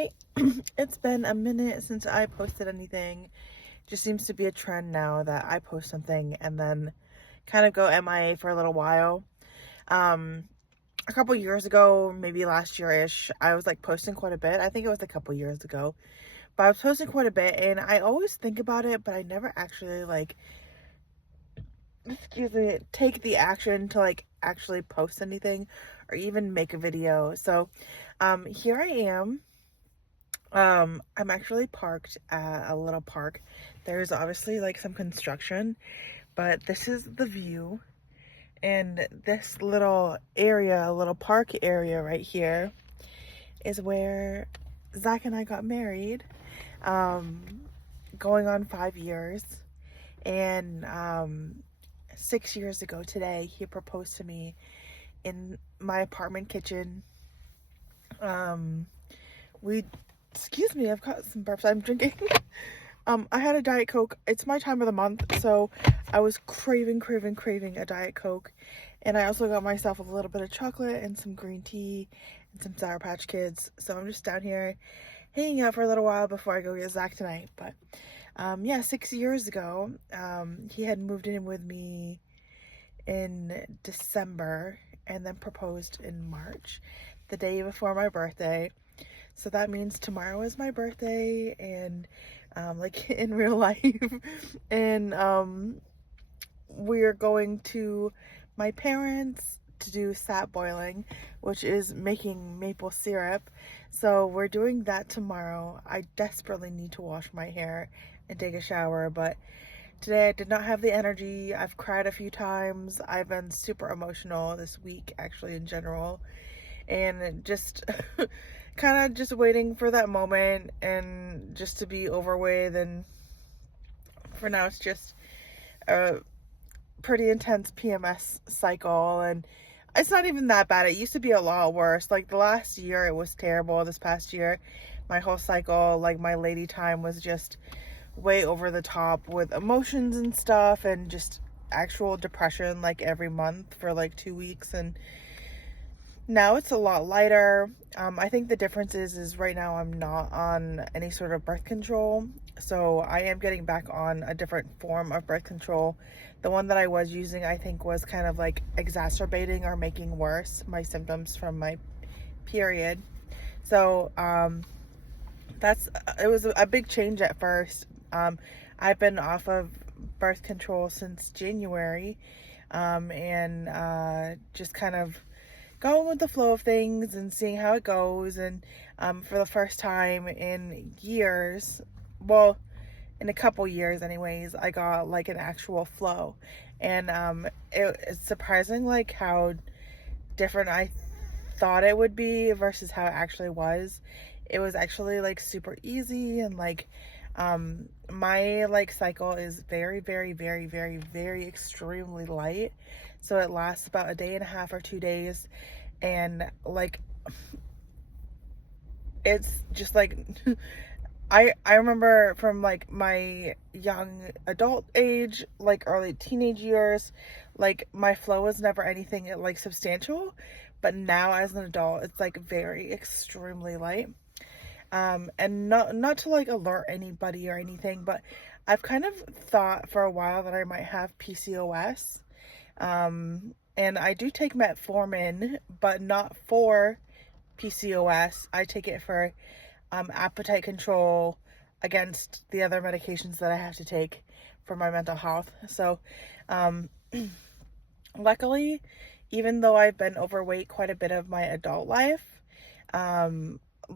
Hi, it's been a minute since I posted anything. Just seems to be a trend now that I post something and then kind of go MIA for a little while. Um, a couple years ago, maybe last year-ish, I was like posting quite a bit. I think it was a couple years ago, but I was posting quite a bit and I always think about it, but I never actually take the action to like actually post anything or even make a video. So, here I am. I'm actually parked at a little park. There's obviously like some construction, but this is the view. And this little area, little park area right here is where Zach and I got married, um, going on 5 years. And 6 years ago today, he proposed to me in my apartment kitchen. Um, we, excuse me, I've got some burps. I'm drinking. I had a Diet Coke. It's my time of the month, so I was craving a Diet Coke. And I also got myself a little bit of chocolate and some green tea and some Sour Patch Kids. So I'm just down here hanging out for a little while before I go get Zach tonight. But yeah, 6 years ago, he had moved in with me in December and then proposed in March, the day before my birthday. So that means tomorrow is my birthday, and like in real life. And we're going to my parents to do sap boiling, which is making maple syrup. So we're doing that tomorrow. I desperately need to wash my hair and take a shower, but today I did not have the energy. I've cried a few times. I've been super emotional this week, actually, in general, and just kind of just waiting for that moment and just to be over with. And for now, it's just a pretty intense PMS cycle, and it's not even that bad. It used to be a lot worse. Like the last year, it was terrible. This past year, my whole cycle, like my lady time, was just way over the top with emotions and stuff, and just actual depression like every month for like 2 weeks. And now it's a lot lighter. I think the difference is right now I'm not on any sort of birth control. So I am getting back on a different form of birth control. The one that I was using, I think, was kind of like exacerbating or making worse my symptoms from my period. So it was a big change at first. I've been off of birth control since January, and just kind of going with the flow of things and seeing how it goes. And for the first time in years, well, in a couple years anyways, I got like an actual flow. And it's surprising like how different I thought it would be versus how it actually was. It was actually like super easy, and like my like cycle is very extremely light. So it lasts about a day and a half or 2 days, and like it's just like I remember from like my young adult age, like early teenage years, like my flow was never anything like substantial, but now as an adult, it's like very extremely light. And not to like alert anybody or anything, but I've kind of thought for a while that I might have PCOS. And I do take metformin, but not for PCOS. I take it for appetite control against the other medications that I have to take for my mental health. So, luckily, even though I've been overweight quite a bit of my adult life,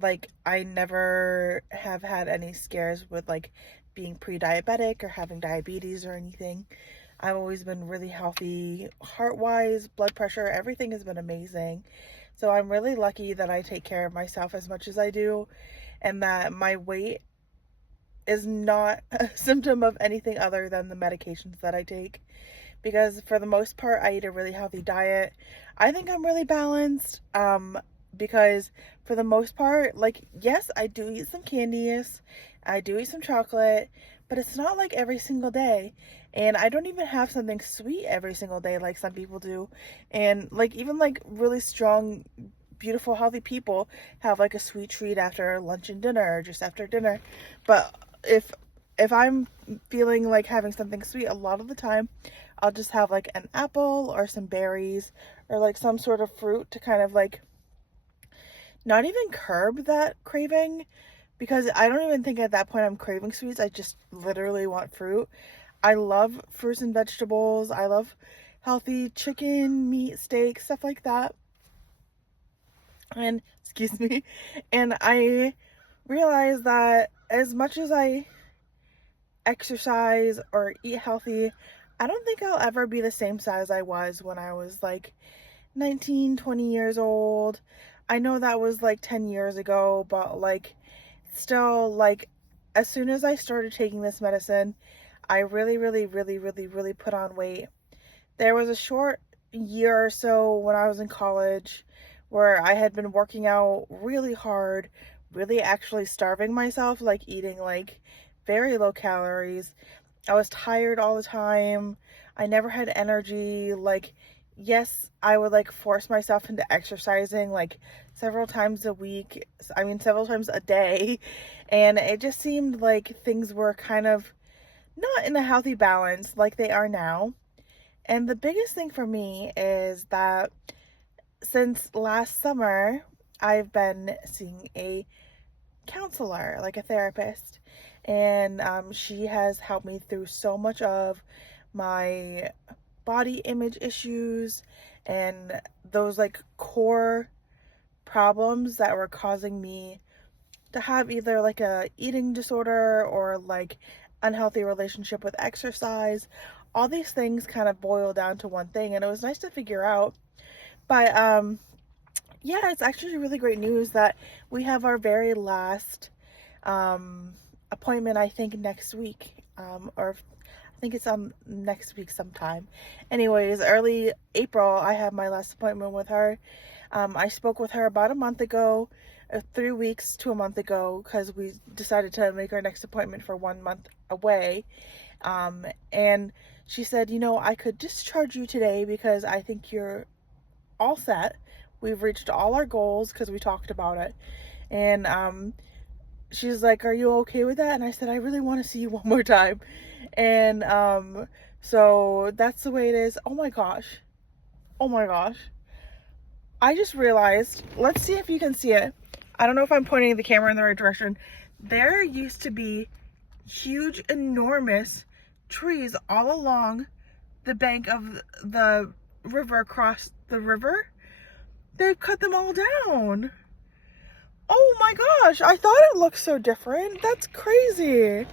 like I never have had any scares with like being pre-diabetic or having diabetes or anything. I've always been really healthy, heart-wise, blood pressure, everything has been amazing. So I'm really lucky that I take care of myself as much as I do, and that my weight is not a symptom of anything other than the medications that I take. Because for the most part, I eat a really healthy diet. I think I'm really balanced, because for the most part, like, yes, I do eat some candies, I do eat some chocolate, but it's not like every single day. And I don't even have something sweet every single day like some people do. And like even like really strong beautiful, healthy people have like a sweet treat after lunch and dinner, or just after dinner. But if I'm feeling like having something sweet, a lot of the time I'll just have like an apple or some berries or like some sort of fruit to kind of like not even curb that craving, because I don't even think at that point I'm craving sweets. I just literally want fruit. I love fruits and vegetables. I love healthy chicken, meat, steak, stuff like that. And excuse me. And I realized that as much as I exercise or eat healthy, I don't think I'll ever be the same size I was when I was like 19, 20 years old. I know that was like 10 years ago, but like still, like as soon as I started taking this medicine, I really, really, really, really, really put on weight. There was a short year or so when I was in college where I had been working out really hard, really actually starving myself, like eating like very low calories. I was tired all the time. I never had energy. Like, yes, I would like force myself into exercising like several times a week. I mean, several times a day. And it just seemed like things were kind of not in a healthy balance like they are now. And the biggest thing for me is that since last summer, I've been seeing a counselor, like a therapist, and she has helped me through so much of my body image issues and those like core problems that were causing me to have either like a eating disorder or like unhealthy relationship with exercise. All these things kind of boil down to one thing, and it was nice to figure out. But yeah, it's actually really great news that we have our very last appointment, I think next week, or I think it's next week sometime. Anyways, early April, I have my last appointment with her. I spoke with her about a month ago, 3 weeks to a month ago, because we decided to make our next appointment for 1 month away. And she said, you know, I could discharge you today because I think you're all set. We've reached all our goals because we talked about it. And she's like, are you okay with that? And I said, I really want to see you one more time. And so that's the way it is. Oh my gosh. Oh my gosh. I just realized, let's see if you can see it. I don't know if I'm pointing the camera in the right direction. There used to be huge, enormous trees all along the bank of the river, across the river. They've cut them all down. Oh my gosh, I thought it looked so different. That's crazy.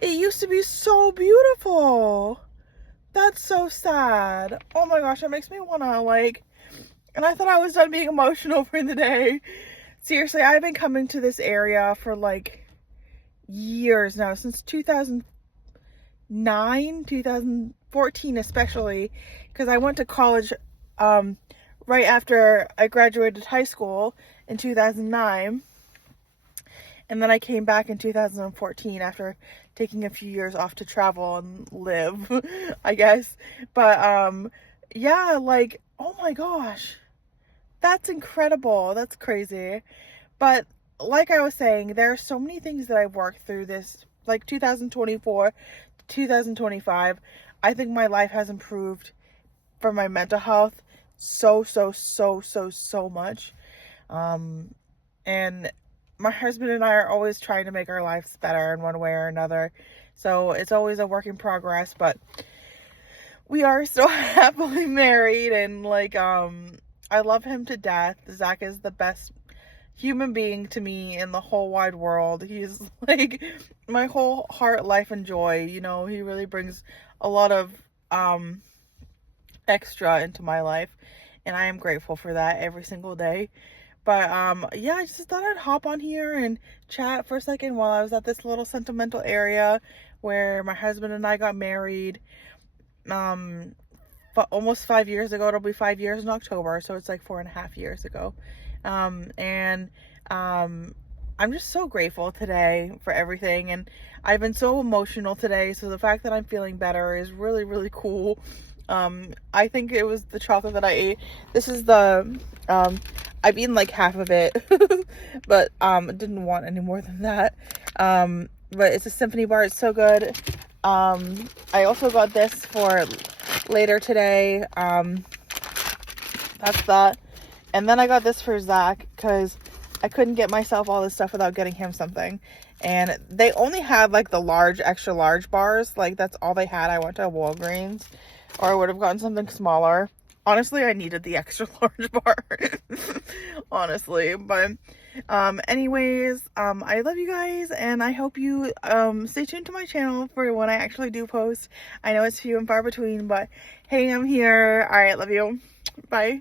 It used to be so beautiful. That's so sad. Oh my gosh, that makes me wanna like, and I thought I was done being emotional for the day. Seriously, I've been coming to this area for like years now, since 2009, 2014 especially, because I went to college right after I graduated high school in 2009, and then I came back in 2014 after taking a few years off to travel and live, I guess. But yeah, like, oh my gosh, that's incredible. That's crazy. But like I was saying, there are so many things that I've worked through this, like 2024 to 2025. I think my life has improved for my mental health so much. And my husband and I are always trying to make our lives better in one way or another. So it's always a work in progress, but we are so happily married, and like, I love him to death. Zach is the best human being to me in the whole wide world. He's like my whole heart, life, and joy. You know, he really brings a lot of extra into my life, and I am grateful for that every single day. But yeah, I just thought I'd hop on here and chat for a second while I was at this little sentimental area where my husband and I got married almost 5 years ago. It'll be 5 years in October, so it's like 4.5 years ago. And I'm just so grateful today for everything, and I've been so emotional today, so the fact that I'm feeling better is really, really cool. I think it was the chocolate that I ate. This is the I've eaten like half of it, but didn't want any more than that. But it's a symphony bar. It's so good. I also got this for later today. That's that. And then I got this for Zach because I couldn't get myself all this stuff without getting him something. And they only had like the large, extra large bars. Like that's all they had. I went to Walgreens, or I would have gotten something smaller. Honestly, I needed the extra large bar. Honestly, but anyways, I love you guys, and I hope you stay tuned to my channel for when I actually do post. I know it's few and far between, but hey, I'm here. All right, love you. Bye.